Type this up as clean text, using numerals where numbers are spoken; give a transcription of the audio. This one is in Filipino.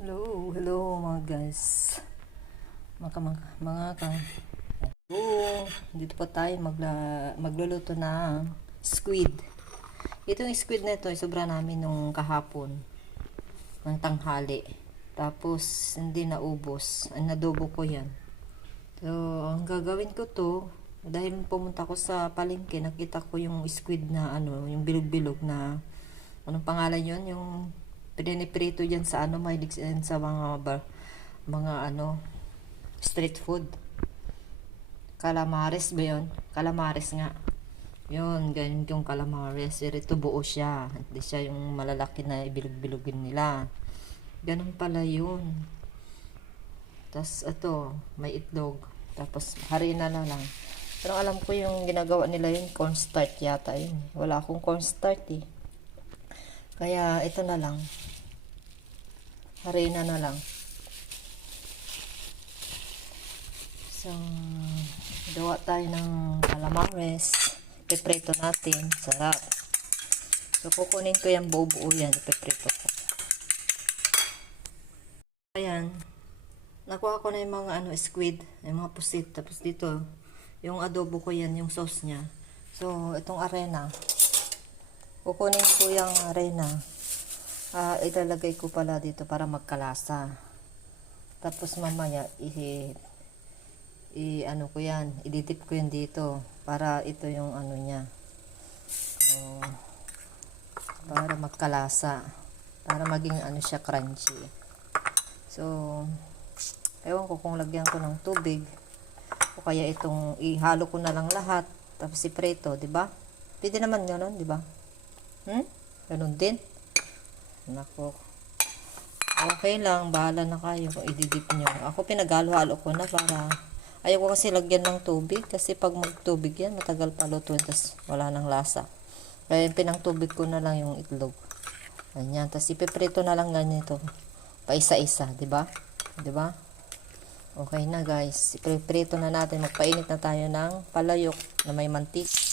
Hello mga guys. Mga ka. Hello. Dito po tayo magluluto ng squid. Itong squid na ito ay sobra namin nung kahapon ng tanghali. Tapos hindi naubos. Nadobo ko yan. So, ang gagawin ko to, dahil pumunta ko sa palengke, nakita ko yung squid na yung bilog-bilog na anong pangalan yun? Yung piniprito dyan sa mahilig sa mga street food. Calamares ba yun? Calamares nga. Yun, ganyan yung calamares. Ito buo siya. Hindi siya yung malalaki na ibilog-bilogin nila. Ganun pala yun. Tapos ito, may itlog. Tapos harina na lang. Pero alam ko yung ginagawa nila yun, cornstarch yata yun. Wala akong cornstarch eh. Kaya ito na lang. Harina na lang. So, gawa tayo ng calamares. Ipiprito natin. Sarap. So, kukunin ko yung buo-buo yan. Ipiprito ko. Ayan. Nakuha ko na yung mga squid. Yung mga pusit. Tapos dito, yung adobo ko yan. Yung sauce niya. So, itong arena. Kukunin ko yung arena. Ilalagay ko pala dito para magkalasa. Tapos mamaya ko yan, ididip ko yan dito para ito yung niya. Para magkalasa. Para maging siya crunchy. So, ewan ko kung lagyan ko ng tubig o kaya itong ihalo ko na lang lahat tapos iprito, di ba? Pwede naman gano'n, di ba? Ganun din. Nako. Okay lang, bahala na kayo kung ididip nyo. Ako pinaghalo-halo ko na para ayaw ko kasi lagyan ng tubig kasi pag magtubig yan, matagal pa lutuin tas wala nang lasa. Kaya pinangtubig ko na lang yung itlog. Ganyan, tas ipiprito na lang ganito. Pa isa-isa, 'di ba? 'Di ba? Okay na guys, ipiprito na natin. Magpainit na tayo ng palayok na may mantika.